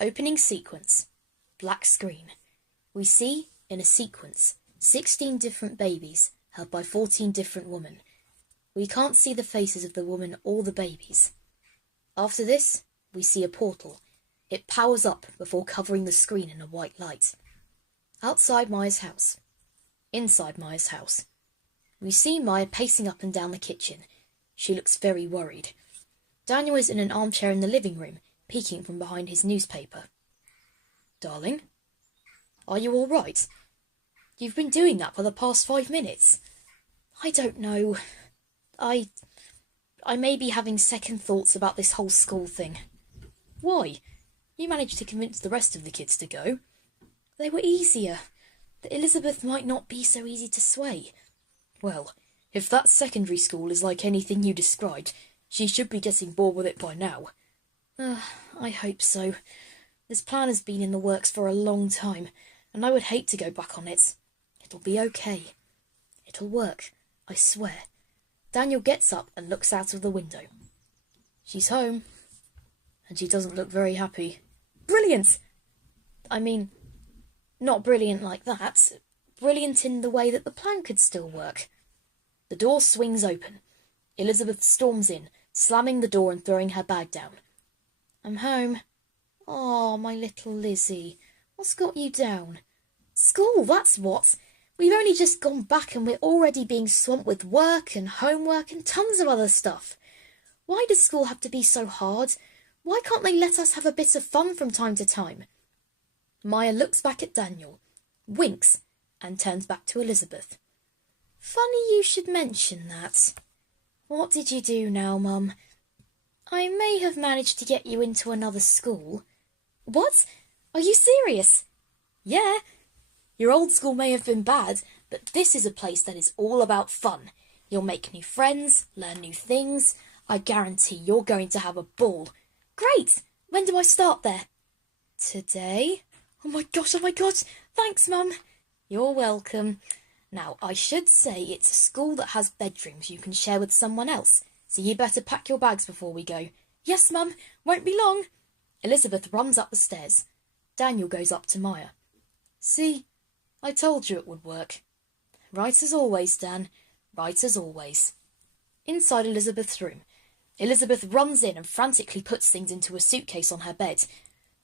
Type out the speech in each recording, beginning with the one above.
Opening sequence. Black screen. We see, in a sequence, 16 different babies held by 14 different women. We can't see the faces of the woman or the babies. After this, we see a portal. It powers up before covering the screen in a white light. Outside Mya's house. Inside Mya's house. We see Mya pacing up and down the kitchen. She looks very worried. Daniel is in an armchair in the living room, peeking from behind his newspaper. Darling? Are you all right? You've been doing that for the past 5 minutes. I don't know. I may be having second thoughts about this whole school thing. Why? You managed to convince the rest of the kids to go. They were easier. But Elizabeth might not be so easy to sway. Well, if that secondary school is like anything you described, she should be getting bored with it by now. I hope so. This plan has been in the works for a long time, and I would hate to go back on it. It'll be okay. It'll work, I swear. Daniel gets up and looks out of the window. She's home, and she doesn't look very happy. Brilliant! I mean, not brilliant like that. Brilliant in the way that the plan could still work. The door swings open. Elizabeth storms in, slamming the door and throwing her bag down. I'm home. Oh, my little Lizzie. What's got you down? School, that's what. We've only just gone back and we're already being swamped with work and homework and tons of other stuff. Why does school have to be so hard? Why can't they let us have a bit of fun from time to time? Mya looks back at Daniel, winks, and turns back to Elizabeth. Funny you should mention that. What did you do now, Mum? I may have managed to get you into another school. What? Are you serious? Yeah. Your old school may have been bad, but this is a place that is all about fun. You'll make new friends, learn new things. I guarantee you're going to have a ball. Great! When do I start there? Today? Oh my gosh, thanks, Mum. You're welcome. Now, I should say it's a school that has bedrooms you can share with someone else, so you better pack your bags before we go. Yes, Mum, won't be long. Elizabeth runs up the stairs. Daniel goes up to Mya. See, I told you it would work. Right as always, Dan. Right as always. Inside Elizabeth's room, Elizabeth runs in and frantically puts things into a suitcase on her bed.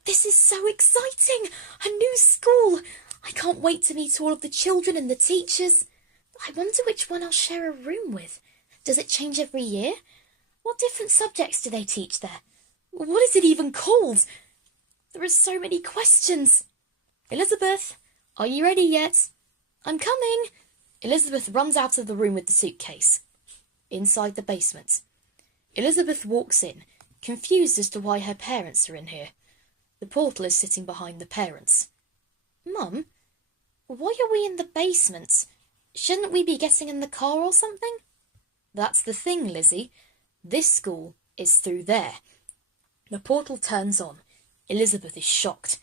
This is so exciting! A new school! I can't wait to meet all of the children and the teachers. I wonder which one I'll share a room with. Does it change every year? What different subjects do they teach there? What is it even called? There are so many questions. Elizabeth, are you ready yet? I'm coming. Elizabeth runs out of the room with the suitcase. Inside the basement, Elizabeth walks in, confused as to why her parents are in here. The portal is sitting behind the parents. Mum, why are we in the basement? Shouldn't we be getting in the car or something? That's the thing, Lizzie. This school is through there. The portal turns on. Elizabeth is shocked.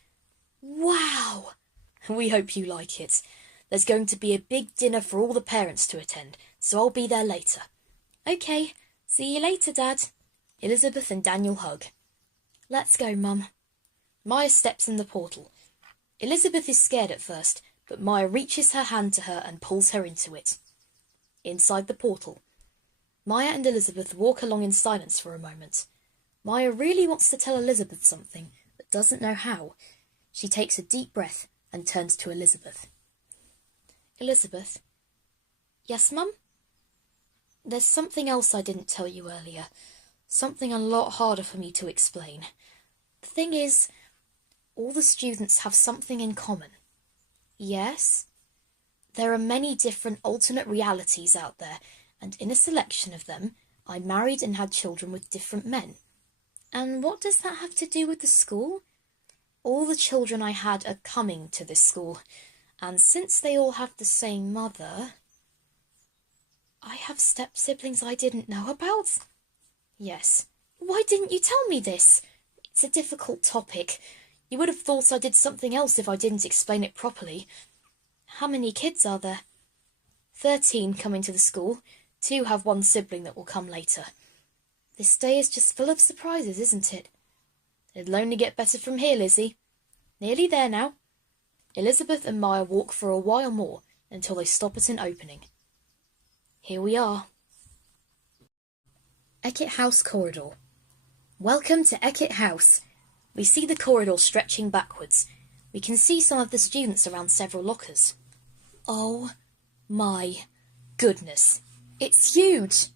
Wow! We hope you like it. There's going to be a big dinner for all the parents to attend, so I'll be there later. Okay, see you later, Dad. Elizabeth and Daniel hug. Let's go, Mum. Mya steps in the portal. Elizabeth is scared at first, but Mya reaches her hand to her and pulls her into it. Inside the portal, Mya and Elizabeth walk along in silence for a moment. Mya really wants to tell Elizabeth something, but doesn't know how. She takes a deep breath and turns to Elizabeth. Elizabeth? Yes, Mum? There's something else I didn't tell you earlier. Something a lot harder for me to explain. The thing is, all the students have something in common. Yes? There are many different alternate realities out there, and in a selection of them, I married and had children with different men. And what does that have to do with the school? All the children I had are coming to this school, and since they all have the same mother... I have step-siblings I didn't know about? Yes. Why didn't you tell me this? It's a difficult topic. You would have thought I did something else if I didn't explain it properly. How many kids are there? 13 coming to the school. 2 have one sibling that will come later. This day is just full of surprises, isn't it? It'll only get better from here, Lizzie. Nearly there now. Elizabeth and Mya walk for a while more until they stop at an opening. Here we are. Eckett House corridor. Welcome to Eckett House. We see the corridor stretching backwards. We can see some of the students around several lockers. Oh my goodness. It's huge.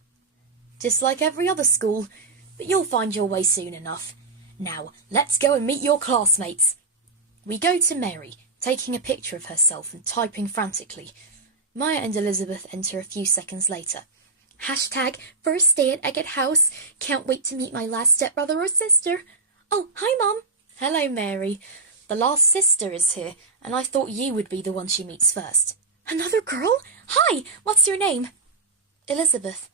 Just like every other school, but you'll find your way soon enough. Now, let's go and meet your classmates. We go to Mary, taking a picture of herself and typing frantically. Mya and Elizabeth enter a few seconds later. #first day at Eckett House. Can't wait to meet my last stepbrother or sister. Oh, hi, Mum. Hello, Mary. The last sister is here, and I thought you would be the one she meets first. Another girl? Hi, what's your name? Elizabeth.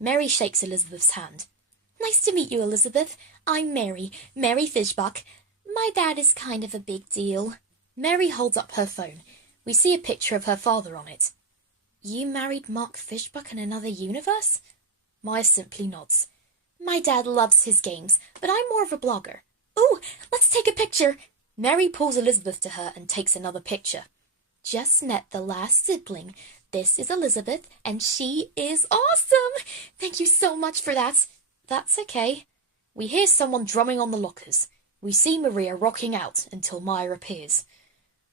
Mary shakes Elizabeth's hand. Nice to meet you, Elizabeth. I'm Mary Fishbach. My dad is kind of a big deal. Mary holds up her phone. We see a picture of her father on it. You married Mark Fishbach in another universe? Mya simply nods. My dad loves his games, but I'm more of a blogger. Ooh, let's take a picture. Mary pulls Elizabeth to her and takes another picture. Just met the last sibling. This is Elizabeth, and she is awesome. Thank you so much for that. That's okay. We hear someone drumming on the lockers. We see Maria rocking out until Mya appears.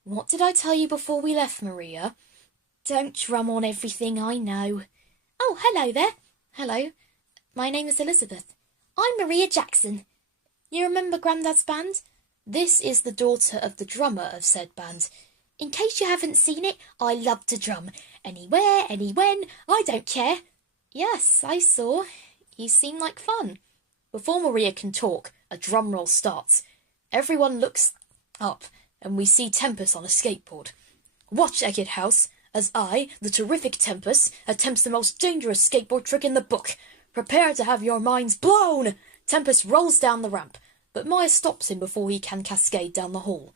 What did I tell you before we left, Maria? Don't drum on everything, I know. Oh, hello there. Hello. My name is Elizabeth. I'm Maria Jackson. You remember Grandad's band? This is the daughter of the drummer of said band. In case you haven't seen it, I love to drum. Anywhere, anywhen, I don't care. Yes, I saw. You seem like fun. Before Maria can talk, a drum roll starts. Everyone looks up, and we see Tempest on a skateboard. Watch, Eckett House, as I, the terrific Tempest, attempts the most dangerous skateboard trick in the book. Prepare to have your minds blown! Tempest rolls down the ramp, but Mya stops him before he can cascade down the hall.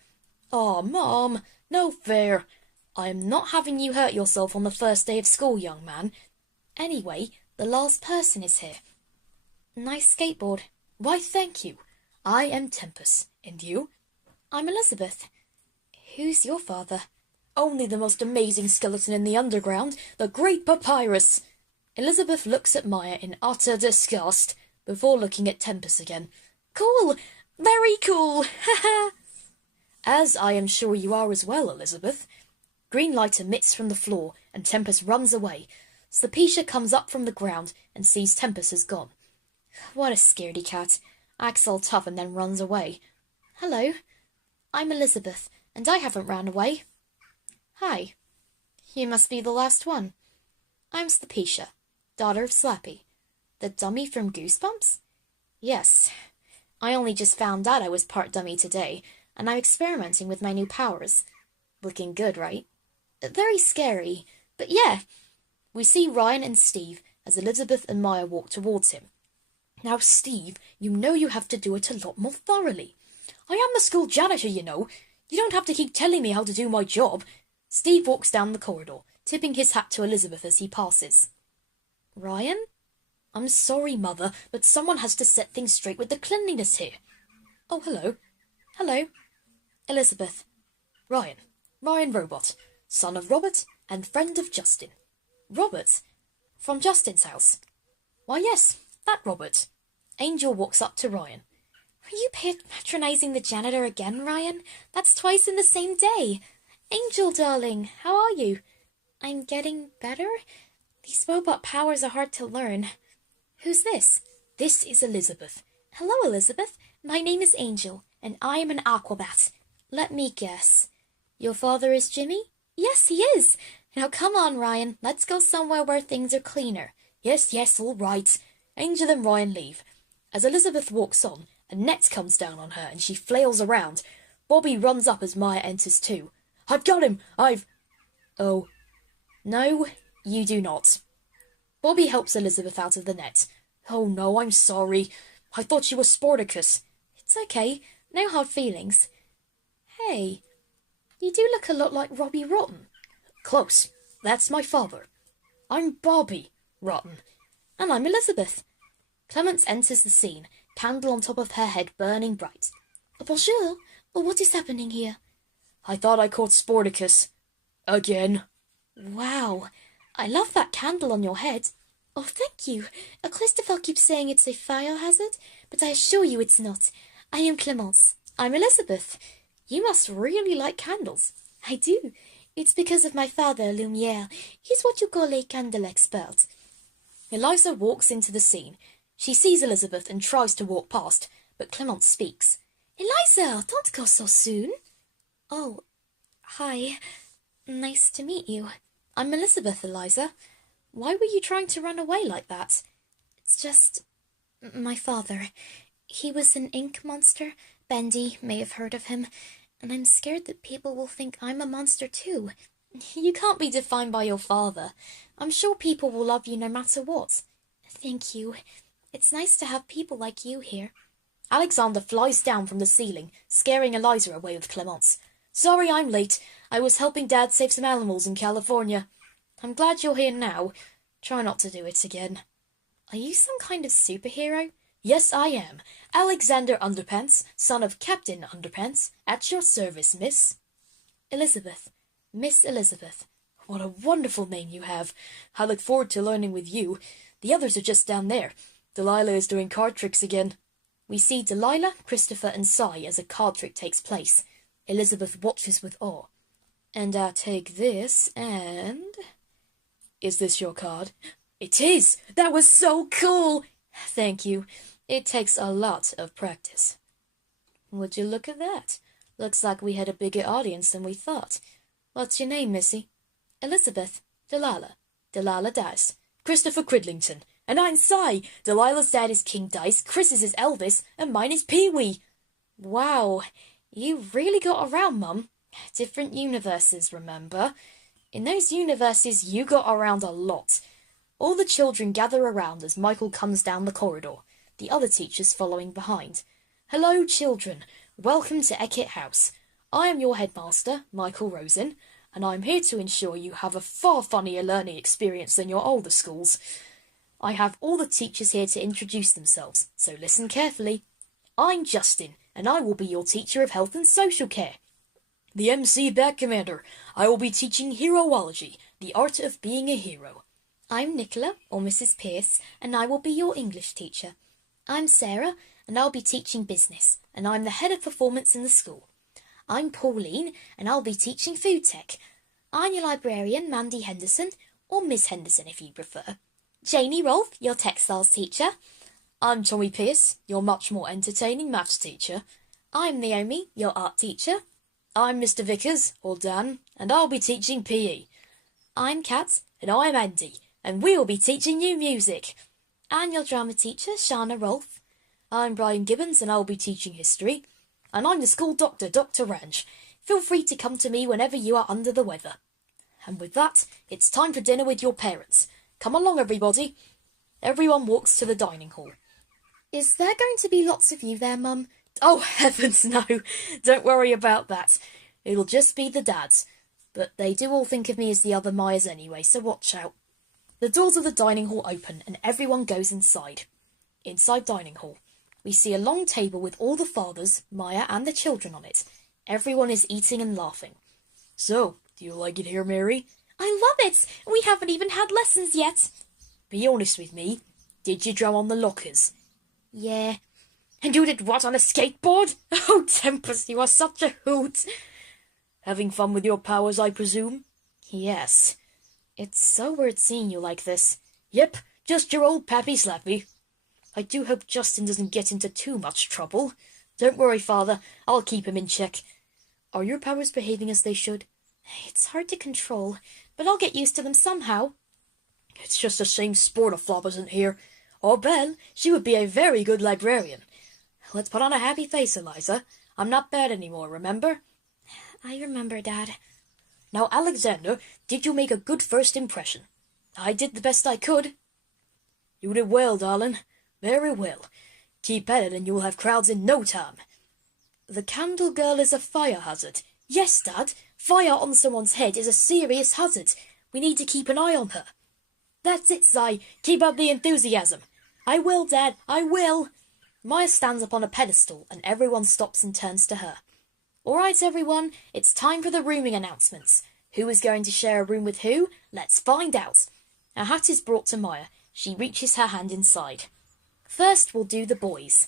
Aw, Mom, no fair. I am not having you hurt yourself on the first day of school, young man. Anyway, the last person is here. Nice skateboard. Why, thank you. I am Tempest. And you? I'm Elizabeth. Who's your father? Only the most amazing skeleton in the underground, the Great Papyrus. Elizabeth looks at Mya in utter disgust, before looking at Tempest again. Cool! Very cool! Ha ha! As I am sure you are as well, Elizabeth. Green light emits from the floor, and Tempest runs away. Slapecia comes up from the ground and sees Tempest has gone. What a scaredy cat. Acts all tough and then runs away. Hello. I'm Elizabeth, and I haven't ran away. Hi. You must be the last one. I'm Slapecia, daughter of Slappy. The dummy from Goosebumps? Yes. I only just found out I was part dummy today, and I'm experimenting with my new powers. Looking good, right? Very scary, but yeah. We see Ryan and Steve as Elizabeth and Mya walk towards him. Now, Steve, you know you have to do it a lot more thoroughly. I am the school janitor, you know. You don't have to keep telling me how to do my job. Steve walks down the corridor, tipping his hat to Elizabeth as he passes. Ryan? I'm sorry, Mother, but someone has to set things straight with the cleanliness here. Oh, hello. Hello. Elizabeth. Ryan. Ryan Robot, son of Robert and friend of Justin. Robert? From Justin's house? Why, yes, that Robert. Angel walks up to Ryan. Are you patronizing the janitor again, Ryan? That's twice in the same day. Angel, darling, how are you? I'm getting better. These robot powers are hard to learn. Who's this? This is Elizabeth. Hello, Elizabeth. My name is Angel, and I am an aquabat. Let me guess. Your father is Jimmy? Yes, he is. Now come on, Ryan. Let's go somewhere where things are cleaner. Yes, yes, all right. Angel and Ryan leave. As Elizabeth walks on, a net comes down on her and she flails around. Bobby runs up as Mya enters too. I've got him! Oh. No, you do not. Bobby helps Elizabeth out of the net. Oh no, I'm sorry. I thought you were Sporticus. It's okay. No hard feelings. Hey, you do look a lot like Robbie Rotten. Close. That's my father. I'm Bobby Rotten. And I'm Elizabeth. Clements enters the scene, candle on top of her head burning bright. Bonjour, what is happening here? I thought I caught Sporticus. Again. Wow, I love that candle on your head. Oh, thank you. Christopher keeps saying it's a fire hazard, but I assure you it's not. I am Clemence. I'm Elizabeth. You must really like candles. I do. It's because of my father, Lumiere. He's what you call a candle expert. Eliza walks into the scene. She sees Elizabeth and tries to walk past, but Clemence speaks. Eliza, don't go so soon. Oh, hi. Nice to meet you. I'm Elizabeth, Eliza. Why were you trying to run away like that? It's just my father. He was an ink monster. Bendy may have heard of him. And I'm scared that people will think I'm a monster too. You can't be defined by your father. I'm sure people will love you no matter what. Thank you. It's nice to have people like you here. Alexander flies down from the ceiling, scaring Eliza away with Clemence. Sorry I'm late. I was helping Dad save some animals in California. I'm glad you're here now. Try not to do it again. Are you some kind of superhero? Yes, I am. Alexander Underpants, son of Captain Underpants. At your service, miss. Elizabeth. Miss Elizabeth. What a wonderful name you have. I look forward to learning with you. The others are just down there. Delilah is doing card tricks again. We see Delilah, Christopher, and Cy as a card trick takes place. Elizabeth watches with awe. And I take this and... Is this your card? It is! That was so cool! Thank you. It takes a lot of practice. Would you look at that? Looks like we had a bigger audience than we thought. What's your name, missy? Elizabeth. Delilah. Delilah Dice. Christopher Cridlington. And I'm Cy. Delilah's dad is King Dice, Chris's is Elvis, and mine is Pee-wee. Wow, you really got around, Mum. Different universes, remember? In those universes, you got around a lot. All the children gather around as Michael comes down the corridor, the other teachers following behind. Hello, children. Welcome to Eckett House. I am your headmaster, Michael Rosen, and I'm here to ensure you have a far funnier learning experience than your older schools. I have all the teachers here to introduce themselves, so listen carefully. I'm Justin, and I will be your teacher of health and social care. The MC Bat Commander. I will be teaching Heroology, the art of being a hero. I'm Nicola, or Mrs. Pierce, and I will be your English teacher. I'm Sarah, and I'll be teaching business, and I'm the head of performance in the school. I'm Pauline, and I'll be teaching food tech. I'm your librarian, Mandy Henderson, or Miss Henderson if you prefer. Janie Rolfe, your textiles teacher. I'm Tommy Pierce, your much more entertaining maths teacher. I'm Naomi, your art teacher. I'm Mr. Vickers, or Dan, and I'll be teaching PE. I'm Kat, and I'm Andy, and we'll be teaching you music. I'm your drama teacher, Shana Rolfe. I'm Brian Gibbons, and I'll be teaching history. And I'm the school doctor, Dr. Ranch. Feel free to come to me whenever you are under the weather. And with that, it's time for dinner with your parents. Come along, everybody. Everyone walks to the dining hall. Is there going to be lots of you there, Mum? Oh, heavens, no. Don't worry about that. It'll just be the dads. But they do all think of me as the other Myers anyway, so watch out. The doors of the dining hall open, and everyone goes inside. Inside dining hall, we see a long table with all the fathers, Maya, and the children on it. Everyone is eating and laughing. So, do you like it here, Mary? I love it! We haven't even had lessons yet. Be honest with me. Did you drum on the lockers? Yeah. And you did what, on a skateboard? Oh, Tempest, you are such a hoot. Having fun with your powers, I presume? Yes. It's so weird seeing you like this. Yep, just your old Pappy Slappy. I do hope Justin doesn't get into too much trouble. Don't worry, Father. I'll keep him in check. Are your powers behaving as they should? It's hard to control, but I'll get used to them somehow. It's just a shame Sportaflop isn't here. Or Belle, she would be a very good librarian. Let's put on a happy face, Eliza. I'm not bad anymore, remember? I remember, Dad. Now, Alexander, did you make a good first impression? I did the best I could. You did well, darling. Very well. Keep at it and you'll have crowds in no time. The candle girl is a fire hazard. Yes, Dad. Fire on someone's head is a serious hazard. We need to keep an eye on her. That's it, Cy. Keep up the enthusiasm. I will, Dad. I will. Mya stands up on a pedestal and everyone stops and turns to her. All right, everyone, it's time for the rooming announcements. Who is going to share a room with who? Let's find out. A hat is brought to Mya. She reaches her hand inside. First, we'll do the boys.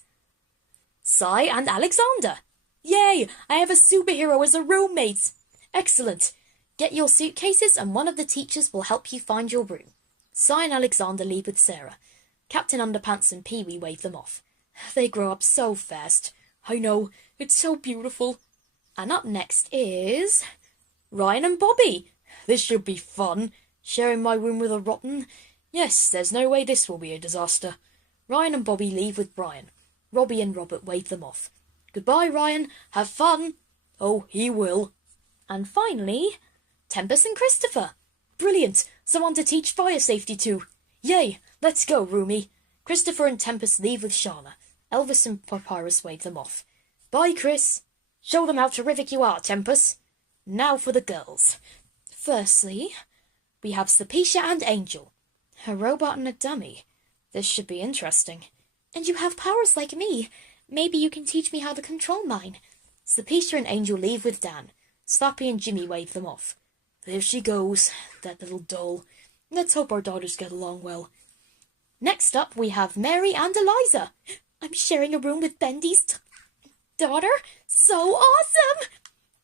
Sai and Alexander. Yay! I have a superhero as a roommate. Excellent. Get your suitcases and one of the teachers will help you find your room. Sai and Alexander leave with Sarah. Captain Underpants and Pee-wee wave them off. They grow up so fast. I know, it's so beautiful. And up next is Ryan and Bobby. This should be fun. Sharing my room with a rotten. Yes, there's no way this will be a disaster. Ryan and Bobby leave with Brian. Robbie and Robert wave them off. Goodbye, Ryan. Have fun. Oh, he will. And finally, Tempest and Christopher. Brilliant. Someone to teach fire safety to. Yay. Let's go, roomie. Christopher and Tempest leave with Shana. Elvis and Papyrus wave them off. Bye, Chris. Show them how terrific you are, Tempest. Now for the girls. Firstly, we have Sapisha and Angel. A robot and a dummy. This should be interesting. And you have powers like me. Maybe you can teach me how to control mine. Sapisha and Angel leave with Dan. Slappy and Jimmy wave them off. There she goes, that little doll. Let's hope our daughters get along well. Next up, we have Mary and Eliza. I'm sharing a room with Bendy's daughter? So awesome!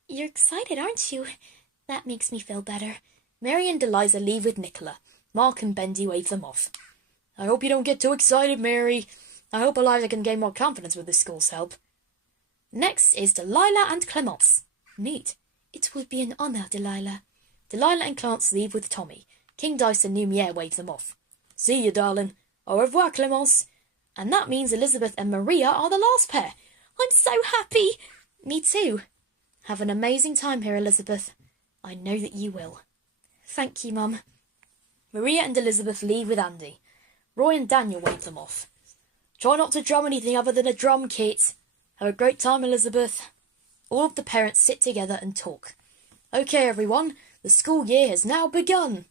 You're excited, aren't you? That makes me feel better. Mary and Eliza leave with Nicola. Mark and Bendy wave them off. I hope you don't get too excited, Mary. I hope Eliza can gain more confidence with this school's help. Next is Delilah and Clemence. Neat. It would be an honour, Delilah. Delilah and Clemence leave with Tommy. King Dice and Lumiere wave them off. See you, darling. Au revoir, Clemence. And that means Elizabeth and Maria are the last pair. I'm so happy. Me too. Have an amazing time here, Elizabeth. I know that you will. Thank you, Mum. Maria and Elizabeth leave with Andy. Roy and Daniel wave them off. Try not to drum anything other than a drum kit. Have a great time, Elizabeth. All of the parents sit together and talk. Okay, everyone, the school year has now begun.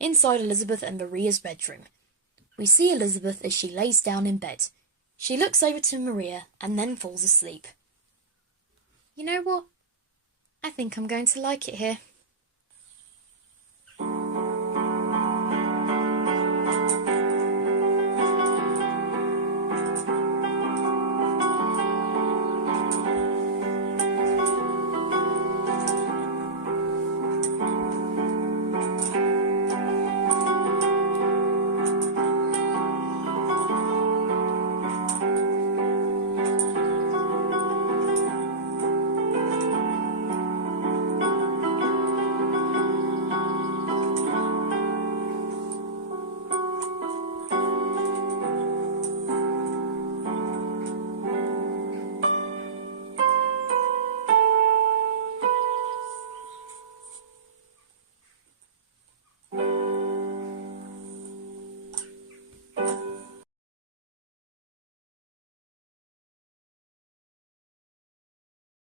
Inside Elizabeth and Maria's bedroom. We see Elizabeth as she lays down in bed. She looks over to Maria and then falls asleep. You know what? I think I'm going to like it here.